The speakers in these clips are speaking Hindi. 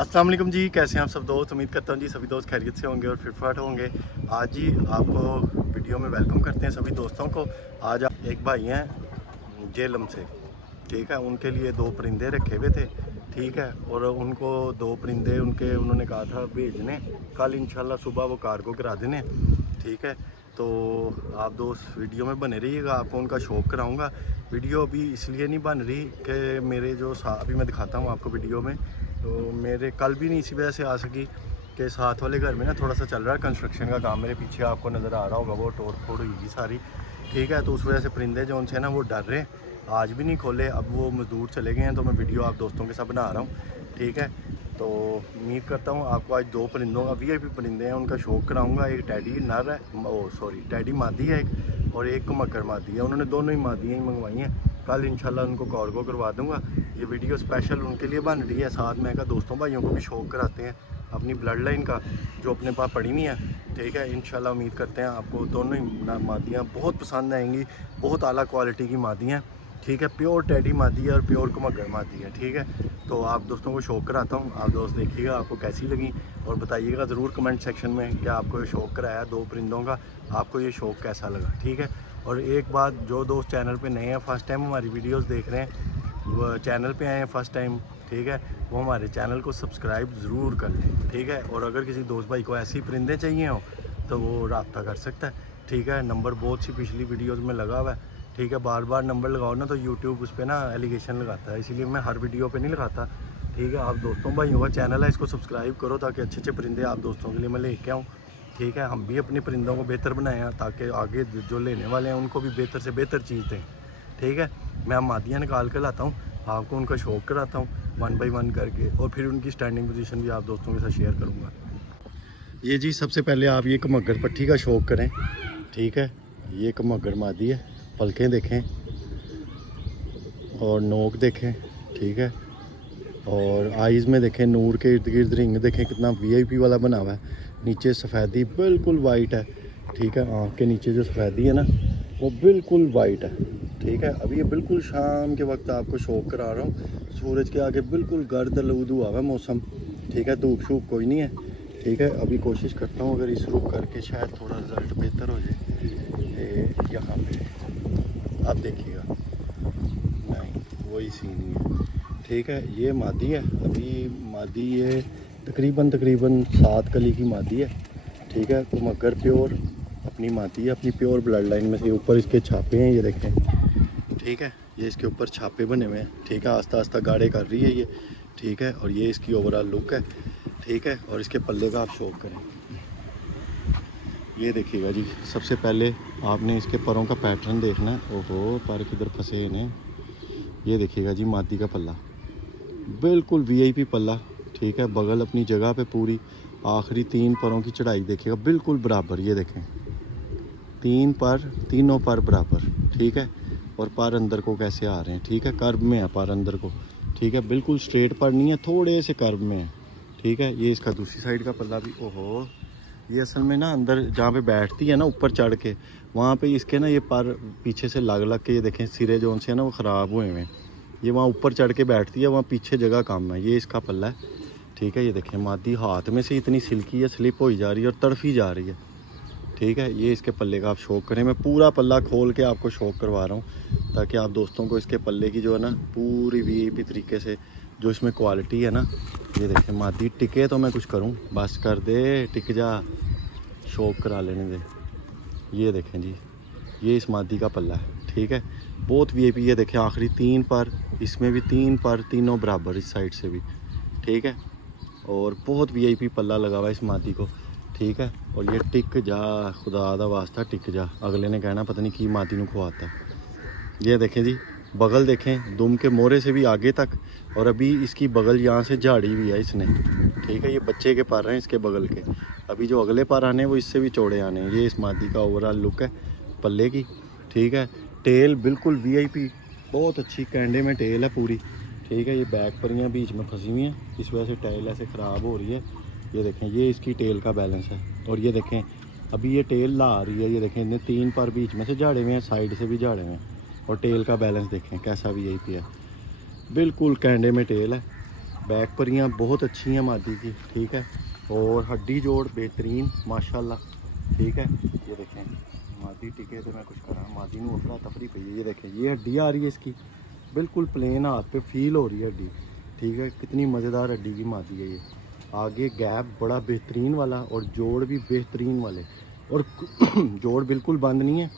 अस्सलाम वालेकुम जी, कैसे हैं आप सब दोस्त। उम्मीद करता हूँ जी सभी दोस्त खैरियत से होंगे और फिटफाट होंगे। आज जी आपको वीडियो में वेलकम करते हैं सभी दोस्तों को। आज एक भाई हैं जेलम से, ठीक है, उनके लिए दो परिंदे रखे हुए थे, ठीक है, और उनको दो परिंदे उन्होंने कहा था भेजने, कल इंशाल्लाह सुबह वो कार्गो करा देने, ठीक है। तो आप दोस्त वीडियो में बने रहिएगा, आपको उनका शौक कराऊंगा। वीडियो अभी इसलिए नहीं बन रही कि मेरे जो अभी मैं दिखाता हूँ आपको वीडियो में, तो मेरे कल भी नहीं इसी वजह से आ सकी कि साथ वाले घर में ना थोड़ा सा चल रहा है कंस्ट्रक्शन का काम, मेरे पीछे आपको नज़र आ रहा होगा, वो तोड़ फोड़ हुई सारी, ठीक है। तो उस वजह से परिंदे जो उनसे ना वो डर रहे, आज भी नहीं खोले, अब वो मज़दूर चले गए हैं, तो मैं वीडियो आप दोस्तों के साथ बना रहा हूँ, ठीक है। तो उम्मीद करता हूँ आपको आज दो परिंदों का VIP परिंदे हैं उनका शौक कराऊंगा। एक टैडी नर है, टैडी मादी है एक, और एक मगर मादी है। उन्होंने दोनों ही मादियाँ ही मंगवाई हैं, कल इंशाल्लाह उनको कार्गो करवा दूंगा। ये वीडियो स्पेशल उनके लिए बन रही है, साथ में का दोस्तों भाइयों को भी शौक कराते हैं अपनी ब्लड लाइन का जो अपने पास पड़ी हुई है, ठीक है। इंशाल्लाह उम्मीद करते हैं आपको दोनों ही मादियाँ बहुत पसंद आएंगी, बहुत आला क्वालिटी की मादियाँ, ठीक है। प्योर टैडी मादी है और प्योर मगर मादी है, ठीक है। तो आप दोस्तों को शौक कराता हूँ, आप दोस्त देखिएगा आपको कैसी लगी और बताइएगा ज़रूर कमेंट सेक्शन में कि आपको ये शौक कराया दो परिंदों का, आपको ये शौक कैसा लगा, ठीक है। और एक बात, जो दोस्त चैनल पे नए हैं, फर्स्ट टाइम हमारी वीडियोस देख रहे हैं, वो चैनल पे आए हैं फर्स्ट टाइम, ठीक है, वो हमारे चैनल को सब्सक्राइब ज़रूर कर लें, ठीक है। और अगर किसी दोस्त भाई को ऐसी परिंदे चाहिए हो तो वो रब्ता कर सकता है, ठीक है। नंबर बहुत सी पिछली वीडियोज़ में लगा हुआ है, ठीक है। बार बार नंबर लगाओ ना तो यूट्यूब उस पर ना एलिगेशन लगाता है, इसीलिए मैं हर वीडियो पे नहीं लगाता, ठीक है। आप दोस्तों भाइयों का चैनल है, इसको सब्सक्राइब करो ताकि अच्छे अच्छे परिंदे आप दोस्तों के लिए मैं लेके आऊँ, ठीक है। हम भी अपने परिंदों को बेहतर बनाएं ताकि आगे जो लेने वाले हैं उनको भी बेहतर से बेहतर चीज़ दें, ठीक है। मैं मादियाँ निकाल कर लाता हूँ, आपको उनका शौक कराता हूँ 1 बाय 1 करके, और फिर उनकी स्टैंडिंग पोजीशन भी आप दोस्तों के साथ शेयर करूँगा। ये जी सबसे पहले आप ये मगर पट्टी का शौक करें, ठीक है। ये मगर मादी है, पलकें देखें और नोक देखें, ठीक है। और आइज़ में देखें, नूर के इर्द गिर्द रिंग देखें, कितना VIP वाला बना हुआ है। नीचे सफ़ेदी बिल्कुल वाइट है, ठीक है। आँख के नीचे जो सफ़ेदी है ना वो बिल्कुल वाइट है, ठीक है। अभी ये बिल्कुल शाम के वक्त आपको शौक करा रहा हूँ, सूरज के आगे बिल्कुल गर्द आलूद हुआ है मौसम, ठीक है। धूप शूप कोई नहीं है, ठीक है। अभी कोशिश करता हूँ अगर इस रुख करके शायद थोड़ा रिज़ल्ट बेहतर हो जाए। यहाँ पे आप देखिएगा, नहीं वही सीन ही है, ठीक है। ये मादी है, अभी मादी ये तकरीबन 7 कली की मादी है, ठीक है। तो मगर प्योर अपनी मादी है, अपनी प्योर ब्लड लाइन में से। ऊपर इसके छापे हैं, ये देखें, ठीक है। ये इसके ऊपर छापे बने हुए हैं, ठीक है। आस्ता आस्ता गाढ़े कर रही है ये, ठीक है। और ये इसकी ओवरऑल लुक है, ठीक है। और इसके पल्ले का आप शौक करें, ये देखिएगा जी। सबसे पहले आपने इसके परों का पैटर्न देखना है। ओहो, पर किधर फंसे इन्हें। ये देखिएगा जी मादी का पल्ला बिल्कुल VIP पल्ला, ठीक है। बगल अपनी जगह पे पूरी, आखिरी 3 परों की चढ़ाई देखिएगा बिल्कुल बराबर, ये देखें 3 पर, तीनों पर बराबर, ठीक है। और पर अंदर को कैसे आ रहे हैं, ठीक है। कर्व में है पर अंदर को, ठीक है। बिल्कुल स्ट्रेट पर नहीं है, थोड़े से कर्व में है, ठीक है। ये इसका दूसरी साइड का पल्ला भी, ओहो, ये असल में ना अंदर जहाँ पे बैठती है ना ऊपर चढ़ के, वहाँ पे इसके ना ये पर पीछे से लग लग के, ये देखें सिरे जो उनसे ना वो ख़राब हुए हुए हैं, ये वहाँ ऊपर चढ़ के बैठती है, वहाँ पीछे जगह कम है। ये इसका पल्ला है, ठीक है। ये देखें मादी हाथ में से इतनी सिल्की है, स्लिप हो जा रही है और तड़फी जा रही है, ठीक है। ये इसके पल्ले का आप शौक करें, मैं पूरा पल्ला खोल के आपको शौक करवा रहा हूँ ताकि आप दोस्तों को इसके पल्ले की जो है ना पूरी VIP तरीके से जो इसमें क्वालिटी है ना, ये देखें मादी टिके तो मैं कुछ करूँ, बस कर दे, टिक जा, शौक करा लेने दे। ये देखें जी, ये इस मादी का पल्ला है, ठीक है। बहुत VIP है, देखें आखिरी 3 पर, इसमें भी 3 पर, तीनों बराबर इस साइड से भी, ठीक है। और बहुत VIP पल्ला लगा हुआ है इस मादी को, ठीक है। और ये टिक जा, खुदा दा वास्ता टिक जा, अगले ने कहना पता नहीं की मादी को खुआता। ये देखें जी, बगल देखें दुम के मोरे से भी आगे तक, और अभी इसकी बगल यहाँ से झाड़ी हुई है इसने, ठीक है। ये बच्चे के पर हैं इसके बगल के, अभी जो अगले पर आने हैं वो इससे भी चौड़े आने हैं। ये इस मादी का ओवरऑल लुक है पल्ले की, ठीक है। टेल बिल्कुल VIP, बहुत अच्छी कैंडे में टेल है पूरी, ठीक है। ये बैक परियाँ बीच में फंसी हुई हैं, इस वजह से टेल ऐसे ख़राब हो रही है। ये देखें, ये इसकी टेल का बैलेंस है। और ये देखें अभी ये टेल ला आ रही है, ये देखें इतने 3 पर बीच में से झाड़े हुए हैं, साइड से भी झाड़े हुए हैं। और टेल का बैलेंस देखें कैसा VIP है, बिल्कुल कैंडे में टेल है, बैक परियाँ बहुत अच्छी हैं मादी की, ठीक है। और हड्डी जोड़ बेहतरीन माशाल्लाह, ठीक है। ये देखें मादी टिके तो मैं कुछ करा, मादी में अफरा तफरी पई है। ये देखें ये हड्डी आ रही है इसकी, बिल्कुल प्लेन हाथ पे फील हो रही है हड्डी, ठीक है। कितनी मज़ेदार हड्डी की मादी है ये। आगे गैप बड़ा बेहतरीन वाला और जोड़ भी बेहतरीन वाले, और जोड़ बिल्कुल बंद नहीं है,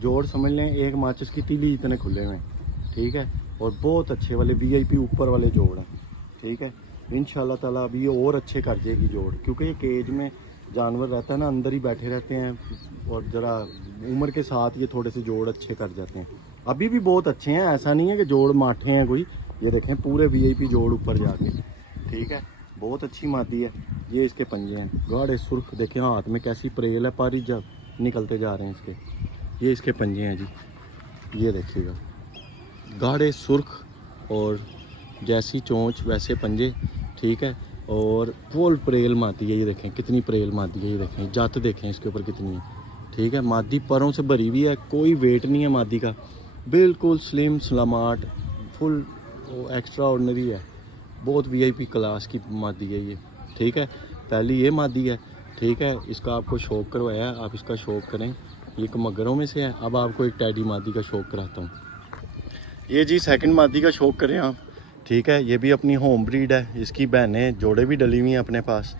जोड़ समझ लें एक माचिस की तीली इतने खुले हुए हैं, ठीक है। और बहुत अच्छे वाले VIP ऊपर वाले जोड़ हैं, ठीक है। इंशाल्लाह ताला अभी ये और अच्छे कर जाएगी जोड़, क्योंकि ये केज में जानवर रहता है ना, अंदर ही बैठे रहते हैं, और ज़रा उम्र के साथ ये थोड़े से जोड़ अच्छे कर जाते हैं। अभी भी बहुत अच्छे हैं, ऐसा नहीं है कि जोड़ माठे हैं कोई। ये देखें पूरे VIP जोड़ ऊपर जाके, ठीक है। बहुत अच्छी मादी है। ये इसके पंजे हैं गाढ़े सुर्ख, देखें हाथ में कैसी परेल है, पारी जब निकलते जा रहे हैं इसके। ये इसके पंजे हैं जी, ये देखिएगा गाढ़े सुर्ख और जैसी चोंच वैसे पंजे, ठीक है। और फुल परेल मादी है, ये देखें कितनी परेल मादी है। ये देखें जात देखें इसके ऊपर कितनी है, ठीक है। मादी परों से भरी हुई है, कोई वेट नहीं है मादी का, बिल्कुल स्लिम स्लामार्ट, फुल एक्स्ट्रा ऑर्डनरी है। बहुत VIP क्लास की मादी है ये, ठीक है। पहली ये मादी है, ठीक है। इसका आपको शौक करवाया, आप इसका शौक करें। ये मगरों में से है। अब आपको एक टैडी मादी का शौक कराता हूँ। ये जी सेकंड मादी का शौक करें आप, ठीक है। ये भी अपनी होम ब्रीड है, इसकी बहनें जोड़े भी डली हुई हैं अपने पास,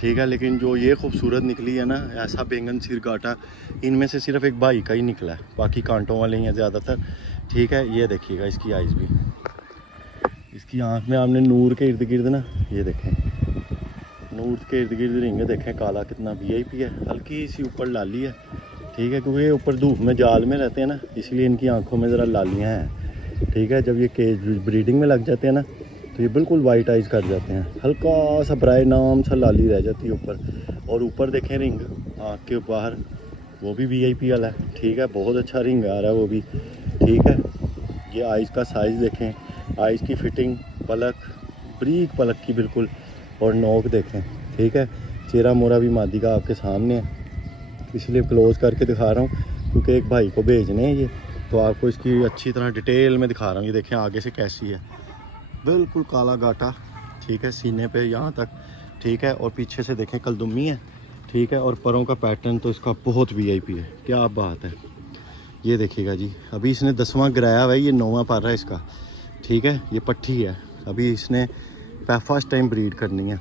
ठीक है। लेकिन जो ये खूबसूरत निकली है ना, ऐसा बैंगन सिर काटा, इनमें से सिर्फ एक भाई का ही निकला है, बाकी कांटों वाले ही हैं ज़्यादातर, ठीक है। ये देखिएगा इसकी आइज़ भी, इसकी आँख में आपने नूर के इर्द गिर्द ना, ये देखें नूर के इर्द गिर्द रिंग देखें, काला कितना VIP है, हल्की सी ऊपर लाली है, ठीक है। क्योंकि ये ऊपर धूप में जाल में रहते हैं ना, इसलिए इनकी आंखों में ज़रा लालियाँ हैं, ठीक है। जब ये केज ब्रीडिंग में लग जाते हैं ना, तो ये बिल्कुल वाइट आइज कर जाते हैं, हल्का सा ब्राई नाम सा लाली रह जाती है ऊपर। और ऊपर देखें रिंग आँख के बाहर, वो भी VIP वाला है, ठीक है। बहुत अच्छा रिंग आ रहा है वो भी, ठीक है। ये आइज़ का साइज़ देखें, आइज़ की फिटिंग, पलक ब्रीक पलक की बिल्कुल, और नोक देखें, ठीक है। चेहरा मोरा भी मादी का आपके सामने है, इसलिए क्लोज करके दिखा रहा हूँ क्योंकि एक भाई को भेजने हैं ये, तो आपको इसकी अच्छी तरह डिटेल में दिखा रहा हूँ। ये देखें आगे से कैसी है, बिल्कुल काला गाटा, ठीक है, सीने पे यहाँ तक, ठीक है। और पीछे से देखें कलदुम्मी है, ठीक है। और परों का पैटर्न तो इसका बहुत VIP है, क्या बात है। ये देखिएगा जी, अभी इसने 10वां गिराया हुआ है, ये 9वां पर रहा है इसका, ठीक है। ये पट्टी है, अभी इसने फर्स्ट टाइम ब्रीड करनी है,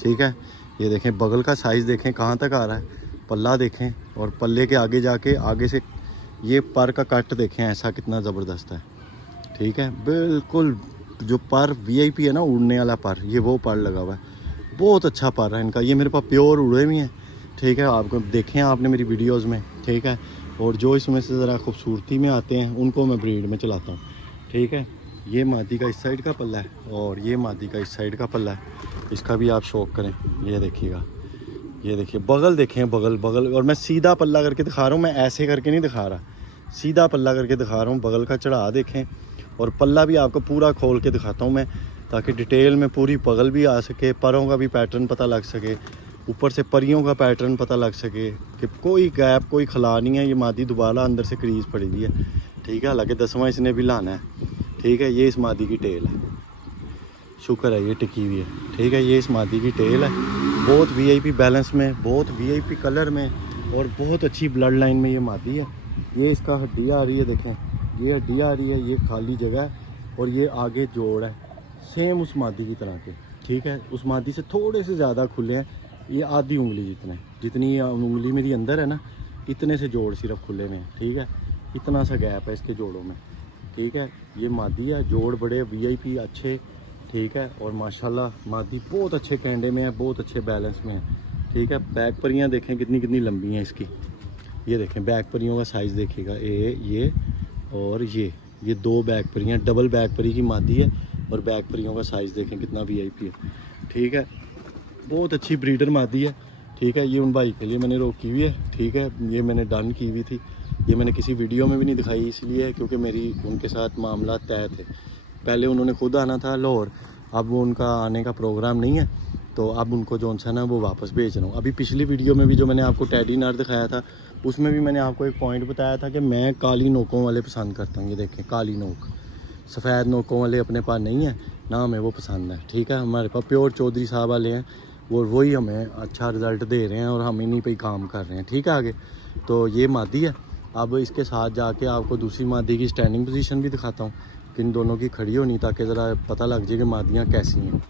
ठीक है। ये देखें बगल का साइज़ देखें कहाँ तक आ रहा है, पल्ला देखें, और पल्ले के आगे जाके आगे से ये पर का कट देखें ऐसा कितना ज़बरदस्त है, ठीक है। बिल्कुल जो पर VIP है ना, उड़ने वाला पर, ये वो पर लगा हुआ है, बहुत अच्छा पर है इनका। ये मेरे पास प्योर उड़े हुए हैं, ठीक है। आपको देखें आपने मेरी वीडियोस में, ठीक है। और जो इसमें से ज़रा खूबसूरती में आते हैं उनको मैं ब्रीड में चलाता हूँ, ठीक है। ये मादी का इस साइड का पल्ला है, और ये मादी का इस साइड का पल्ला है, इसका भी आप शौक करें। ये देखिएगा, ये देखिए बगल देखें, बगल बगल। और मैं सीधा पल्ला करके दिखा रहा हूँ, मैं ऐसे करके नहीं दिखा रहा, सीधा पल्ला करके दिखा रहा हूँ। बगल का चढ़ा देखें, और पल्ला भी आपको पूरा खोल के दिखाता हूँ मैं, ताकि डिटेल में पूरी पगल भी आ सके, परों का भी पैटर्न पता लग सके, ऊपर से परियों का पैटर्न पता लग सके कि कोई गैप कोई खला नहीं है। ये मादी दोबारा अंदर से क्रीज पड़ी हुई है, ठीक है। हालांकि 10वां इसने भी लाना है, ठीक है। ये इस मादी की टेल है, शुक्र है ये टिकी हुई है, ठीक है। ये इस मादी की टेल है, बहुत VIP बैलेंस में, बहुत VIP कलर में, और बहुत अच्छी ब्लड लाइन में ये मादी है। ये इसका हड्डी आ रही है, देखें ये हड्डी आ रही है, ये खाली जगह है, और ये आगे जोड़ है सेम उस मादी की तरह के, ठीक है। उस मादी से थोड़े से ज़्यादा खुले हैं, ये आधी उंगली जितनी उंगली मेरी अंदर है ना, इतने से जोड़ सिर्फ खुले में, ठीक है। इतना सा गैप है इसके जोड़ों में, ठीक है। ये मादी है, जोड़ बड़े VIP अच्छे, ठीक है। और माशाल्लाह मादी बहुत अच्छे कैंडे में है, बहुत अच्छे बैलेंस में है, ठीक है। बैक परियाँ देखें कितनी कितनी लंबी हैं इसकी, ये देखें बैक परियों का साइज़ देखिएगा, ये और ये 2 बैक परियाँ, डबल बैक परी की मादी है, और बैक परियों का साइज़ देखें कितना VIP है, ठीक है। बहुत अच्छी ब्रीडर मादी है, ठीक है। ये उन भाई के लिए मैंने रोकी हुई है, ठीक है। ये मैंने डन की हुई थी, ये मैंने किसी वीडियो में भी नहीं दिखाई, इसलिए क्योंकि मेरी उनके साथ मामला तय थे। पहले उन्होंने खुद आना था लाहौर, अब वो उनका आने का प्रोग्राम नहीं है, तो अब उनको जो सा ना वो वापस भेज रहा हूँ। अभी पिछली वीडियो में भी जो मैंने आपको टैडी नर दिखाया था, उसमें भी मैंने आपको एक पॉइंट बताया था कि मैं काली नोकों वाले पसंद करता हूँ। ये देखें काली नोक, सफ़ेद नोकों वाले अपने पास नहीं है ना, हमें वो पसंद है। ठीक है, हमारे पास प्योर चौधरी साहब वाले हैं, वो वही हमें अच्छा रिज़ल्ट दे रहे हैं और हम इन्हीं पे ही काम कर रहे हैं। ठीक है, आगे तो ये मादी है। अब इसके साथ जाके आपको दूसरी मादी की स्टैंडिंग पोजीशन भी दिखाता हूँ कि इन दोनों की खड़ी होनी, ताकि ज़रा पता लग जाए कि मादियाँ कैसी हैं।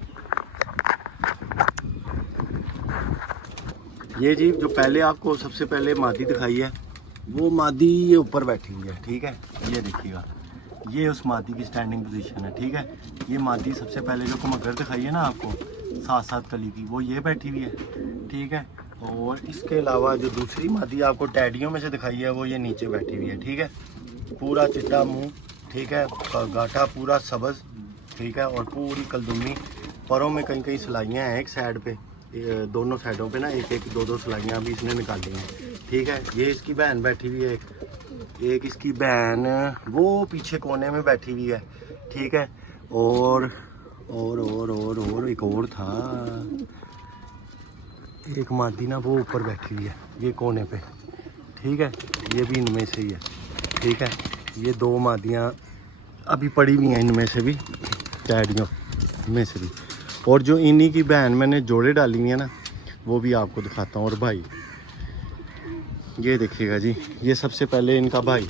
ये जी जो पहले आपको सबसे पहले मादी दिखाई है, वो मादी ये ऊपर बैठी हुई है। ठीक है, ये देखिएगा, ये उस मादी की स्टैंडिंग पोजीशन है। ठीक है, ये मादी सबसे पहले जो कमगर दिखाई है ना आपको 7-7 कली की, वो ये बैठी हुई है। ठीक है, और इसके अलावा जो दूसरी मादी आपको टैडियों में से दिखाई है, वो ये नीचे बैठी हुई है। ठीक है, पूरा चिट्टा मुंह, ठीक है, गाठा पूरा सब्ज़, ठीक है, और पूरी कलदुमी, परों में कहीं कहीं सिलाइयाँ हैं एक साइड पे, दोनों साइडों पे ना एक एक दो सिलाइयाँ भी इसने निकाली हैं। ठीक है, ये इसकी बहन बैठी हुई है, एक इसकी बहन वो पीछे कोने में बैठी हुई है। ठीक है, और एक और था, एक मादी ना वो ऊपर बैठी हुई है ये कोने पे। ठीक है, ये भी इनमें से ही है। ठीक है, ये 2 मादियाँ अभी पड़ी हुई हैं इनमें से भी, टैडियों में से भी। और जो इन्हीं की बहन मैंने जोड़े डाली हुई है ना, वो भी आपको दिखाता हूँ। और भाई ये देखिएगा जी, ये सबसे पहले इनका भाई,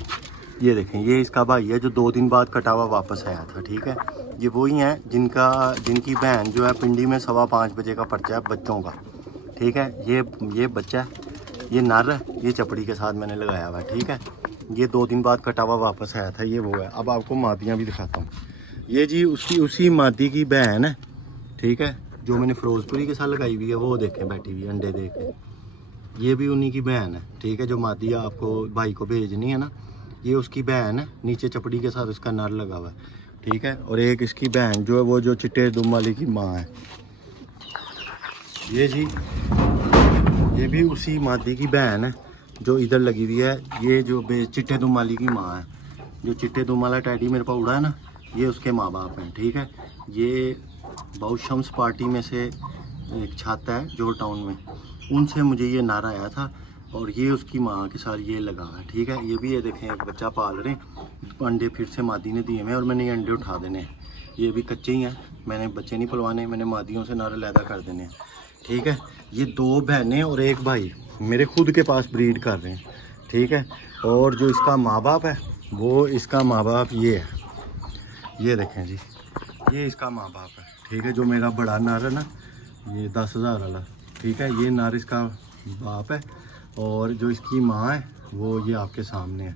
ये देखें, ये इसका भाई है जो 2 दिन बाद कटा हुआ वापस आया था। ठीक है, ये वही हैं जिनकी बहन जो है पिंडी में 5:15 बजे का पर्चा है बच्चों का। ठीक है, ये बच्चा है, ये नर है, ये चपड़ी के साथ मैंने लगाया हुआ है। ठीक है, ये 2 दिन बाद कटा हुआ वापस आया था, ये वो है। अब आपको मादियाँ भी दिखाता हूँ। ये जी उसी मादी की बहन है। ठीक है, जो मैंने फिरोजपुरी के साथ लगाई हुई है, वो देखें बैठी हुई अंडे दे के, ये भी उन्हीं की बहन है। ठीक है, जो मादी आपको भाई को भेजनी है ना, ये उसकी बहन है, नीचे चपड़ी के साथ उसका नर लगा हुआ है। ठीक है, और एक इसकी बहन जो है वो जो चिट्टे दुम वाली की माँ है। ये जी ये भी उसी मादी की बहन है जो इधर लगी हुई है, ये जो चिट्टे दुम वाली की माँ है। जो चिट्टे दुम वाला टैडी मेरे पास उड़ा है ना, ये उसके माँ बाप हैं। ठीक है, ये बहुत शम्स पार्टी में से एक छाता है जो टाउन में, उनसे मुझे ये नारा आया था, और ये उसकी माँ के साथ ये लगा है। ठीक है, ये भी ये देखें एक बच्चा पाल रहे हैं, अंडे फिर से मादी ने दिए हैं और मैंने ये अंडे उठा देने हैं। ये भी कच्चे ही हैं, मैंने बच्चे नहीं पलवाने, मैंने मादियों से नारा लैदा कर देने हैं। ठीक है, ये 2 बहनें और एक भाई मेरे खुद के पास ब्रीड कर रहे हैं। ठीक है, और जो इसका माँ बाप है, वो इसका माँ बाप ये है, ये देखें जी, ये इसका माँ बाप है। ठीक है, जो मेरा बड़ा नर है ना, ये 10,000 वाला, ठीक है, ये नर इसका बाप है, और जो इसकी माँ है वो ये आपके सामने है।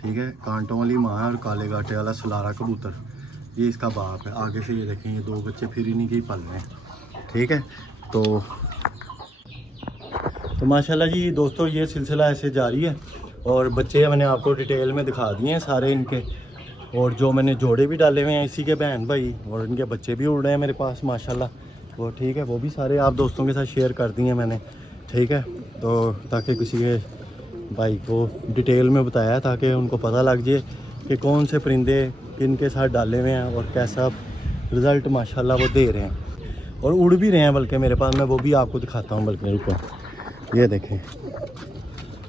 ठीक है, कांटों वाली माँ है और काले गाटे वाला सलारा कबूतर, ये इसका बाप है। आगे से ये देखें, ये 2 बच्चे फिर इन्हीं के ही पल रहे हैं। ठीक है, तो माशाल्लाह जी दोस्तों, ये सिलसिला ऐसे जारी है, और बच्चे मैंने आपको डिटेल में दिखा दिए हैं सारे इनके, और जो मैंने जोड़े भी डाले हुए हैं इसी के बहन भाई, और इनके बच्चे भी उड़ रहे हैं मेरे पास माशाल्लाह। वो ठीक है, वो भी सारे आप दोस्तों के साथ शेयर कर दिए हैं मैंने। ठीक है, तो ताकि किसी के भाई को डिटेल में बताया, ताकि उनको पता लग जाए कि कौन से परिंदे किन के साथ डाले हुए हैं और कैसा रिज़ल्ट माशाल्लाह वो दे रहे हैं, और उड़ भी रहे हैं बल्कि मेरे पास। मैं वो भी आपको दिखाता हूँ, बल्कि रुको, ये देखें,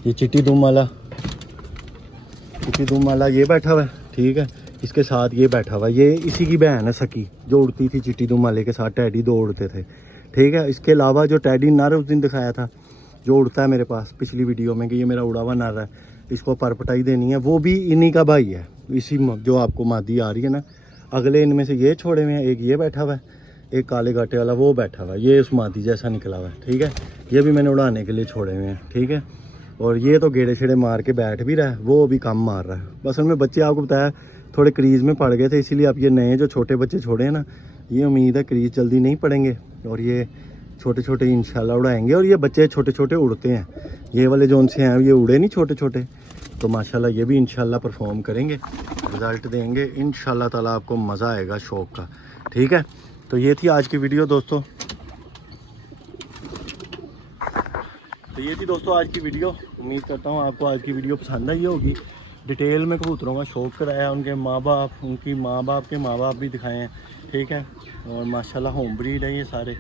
ये चिट्टी दुम वाला ये बैठा हुआ है। ठीक है, इसके साथ ये बैठा हुआ है, ये इसी की बहन है सकी, जो उड़ती थी चिट्टी दुम वाले के साथ, टैडी 2 उड़ते थे। ठीक है, इसके अलावा जो टैडी नर उस दिन दिखाया था, जो उड़ता है मेरे पास पिछली वीडियो में कि ये मेरा उड़ा हुआ नर है, इसको परपटाई देनी है, वो भी इन्हीं का भाई है। इसी जो आपको मादी आ रही है ना, अगले इनमें से ये छोड़े हुए हैं, एक ये बैठा हुआ है, एक काले गाटे वाला वो बैठा हुआ है, ये उस मादी जैसा निकला हुआ है। ठीक है, ये भी मैंने उड़ाने के लिए छोड़े हुए हैं। ठीक है, और ये तो गेड़े छेड़े मार के बैठ भी रहा है, वो भी कम मार रहा है। बस उनमें बच्चे आपको बताया थोड़े क्रीज़ में पड़ गए थे, इसीलिए आप ये नए जो छोटे बच्चे छोड़े हैं ना, ये उम्मीद है क्रीज़ जल्दी नहीं पड़ेंगे, और ये छोटे छोटे इंशाल्लाह उड़ाएंगे। और ये बच्चे छोटे छोटे उड़ते हैं, ये वाले जो उनसे हैं ये उड़े नहीं छोटे छोटे, तो माशाल्लाह ये भी इंशाल्लाह परफॉर्म करेंगे, रिज़ल्ट देंगे इंशाल्लाह ताला, आपको मज़ा आएगा शौक़ का। ठीक है, तो ये थी आज की वीडियो दोस्तों, आज की वीडियो। उम्मीद करता हूँ आपको आज की वीडियो पसंद आई होगी। डिटेल में कबूतरों का शौक़ कराया, उनके माँ बाप, उनकी माँ बाप के माँ बाप भी दिखाए हैं। ठीक है, और माशाल्लाह होम ब्रीड है, ये सारे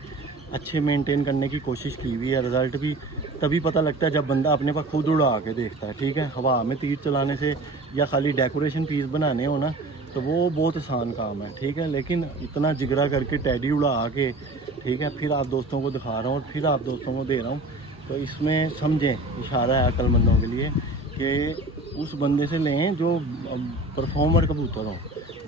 अच्छे मेंटेन करने की कोशिश की हुई है। रिज़ल्ट भी तभी पता लगता है जब बंदा अपने पास खुद उड़ा के देखता है। ठीक है, हवा में तीर चलाने से या खाली डेकोरेशन पीस बनाने हो ना, तो वो बहुत आसान काम है, ठीक है। लेकिन इतना जिगरा करके टैडी उड़ा के, ठीक है, फिर आप दोस्तों को दिखा रहा हूँ और फिर आप दोस्तों को दे रहा हूँ। तो इसमें समझें, इशारा है अक्लमंदों के लिए कि उस बंदे से लें जो परफॉर्मर कबूतर हों,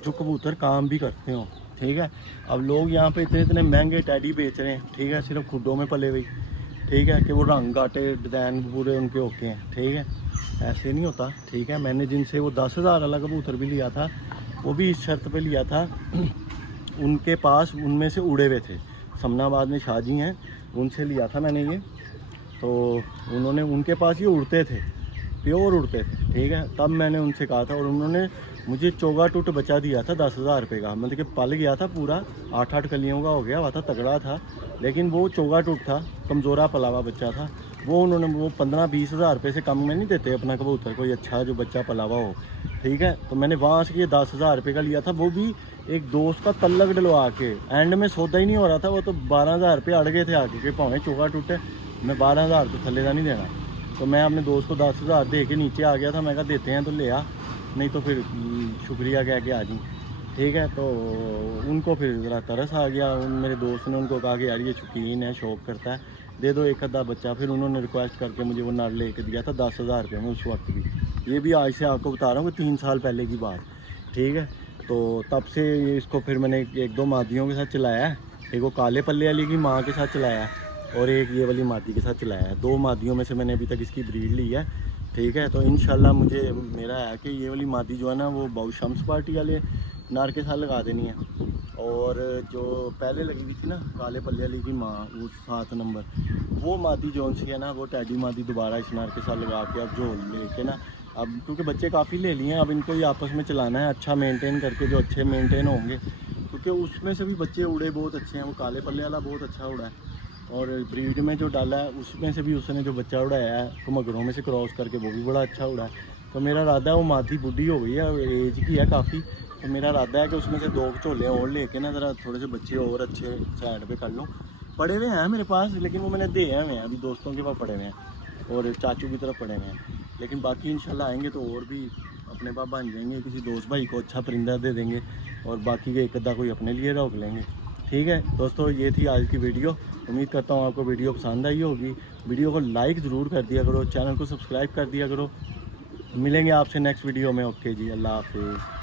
जो कबूतर काम भी करते हों, ठीक है। अब लोग यहाँ पे इतने इतने महंगे टैडी बेच रहे हैं, ठीक है, सिर्फ खुडों में पले हुई, ठीक है, कि वो रंग काटे डिज़ाइन पूरे उनके होके हैं, ठीक है। ऐसे नहीं होता, ठीक है। मैंने जिनसे वो 10,000 वाला कबूतर भी लिया था, वो भी इस शर्त पे लिया था, उनके पास उनमें से उड़े हुए थे। समनाबाद में शाहजी हैं, उनसे लिया था मैंने ये। तो उन्होंने, उनके पास ये उड़ते थे, प्योर उड़ते थे, ठीक है। तब मैंने उनसे कहा था और उन्होंने मुझे चोगा टूट बचा दिया था 10,000 रुपये का। मतलब कि पल गया था पूरा, 8-8 कलियों का हो गया हुआ था, तगड़ा था, लेकिन वो चोगा टूट था, कमज़ोरा पला हुआ बच्चा था। वो उन्होंने, वो 15-20 हज़ार रुपये से कम में नहीं देते अपना कबूतर कोई अच्छा जो बच्चा पला हुआ हो, ठीक है। तो मैंने वहाँ से ये 10,000 रुपये का लिया था, वो भी एक दोस्त का तल्लक डलवा के। एंड में सौदा ही नहीं हो रहा था, वो तो 12,000 रुपये अड़ गए थे आके कि भावें चोगा टूटे, मैं 12,000 तो थल्ले का नहीं देना। तो मैं अपने दोस्त को 10,000 दे के नीचे आ गया था। मैं कहा देते हैं तो ले आ, नहीं तो फिर शुक्रिया कह के आ जी, ठीक है। तो उनको फिर ज़रा तरस आ गया, उन मेरे दोस्त ने उनको कहा कि यार ये शौकीन है, शौक़ करता है, दे दो एक आधा बच्चा। फिर उन्होंने रिक्वेस्ट करके मुझे वो नर ले कर दिया था 10,000 रुपये में उस वक्त भी। ये भी आज से आपको बता रहा हूँ कि 3 साल पहले की बात, ठीक है। तो तब से इसको फिर मैंने 1-2 मादियों के साथ चलाया है। एक वो काले पल्ले वाली की माँ के साथ चलाया है और एक ये वाली मादी के साथ चलाया है। 2 मादियों में से मैंने अभी तक इसकी ब्रीड ली है, ठीक है। तो इंशाल्लाह मुझे मेरा है कि ये वाली मादी जो है ना, वो बाउ शम्स पार्टी वाले नार के साथ लगा देनी है। और जो पहले लगी हुई थी ना काले पल्ले वाली की माँ, वो 7 नंबर, वो मादी जोन सी है ना, वो टैडी मादी दोबारा इस नार के साथ लगा के अब जो लेके ना, अब क्योंकि बच्चे काफ़ी ले लिए हैं, अब इनको ही आपस में चलाना है अच्छा मेंटेन करके, जो अच्छे मेंटेन होंगे। क्योंकि उसमें से भी बच्चे उड़े बहुत अच्छे हैं, वो काले पल्ले वाला बहुत अच्छा उड़ा है, और ब्रीड में जो डाला है उसमें से भी उसने जो बच्चा उड़ाया है कुमगरों में से क्रॉस करके, वो भी बड़ा अच्छा उड़ा है। तो मेरा इरादा है, वो मादी बुढ़ी हो गई है, एज की है काफ़ी, तो मेरा इरादा है कि उसमें से 2 झोले और लेके ना ज़रा थोड़े से बच्चे और अच्छे साइड पे कर लूँ। पड़े हुए हैं मेरे पास, लेकिन वो मैंने दे हुए हैं, अभी दोस्तों के पास पड़े हुए हैं और चाचू की तरफ पड़े हुए हैं। लेकिन बाकी इंशाल्लाह आएंगे तो और भी अपने पास बन जाएंगे, किसी दोस्त भाई को अच्छा परिंदा दे देंगे और बाकी के एक अद्धा कोई अपने लिए रोक लेंगे, ठीक है। दोस्तों ये थी आज की वीडियो, उम्मीद करता हूँ आपको वीडियो पसंद आई होगी। वीडियो को लाइक ज़रूर कर दिया करो, चैनल को सब्सक्राइब कर दिया करो। मिलेंगे आपसे नेक्स्ट वीडियो में। ओके जी, अल्लाह हाफिज़।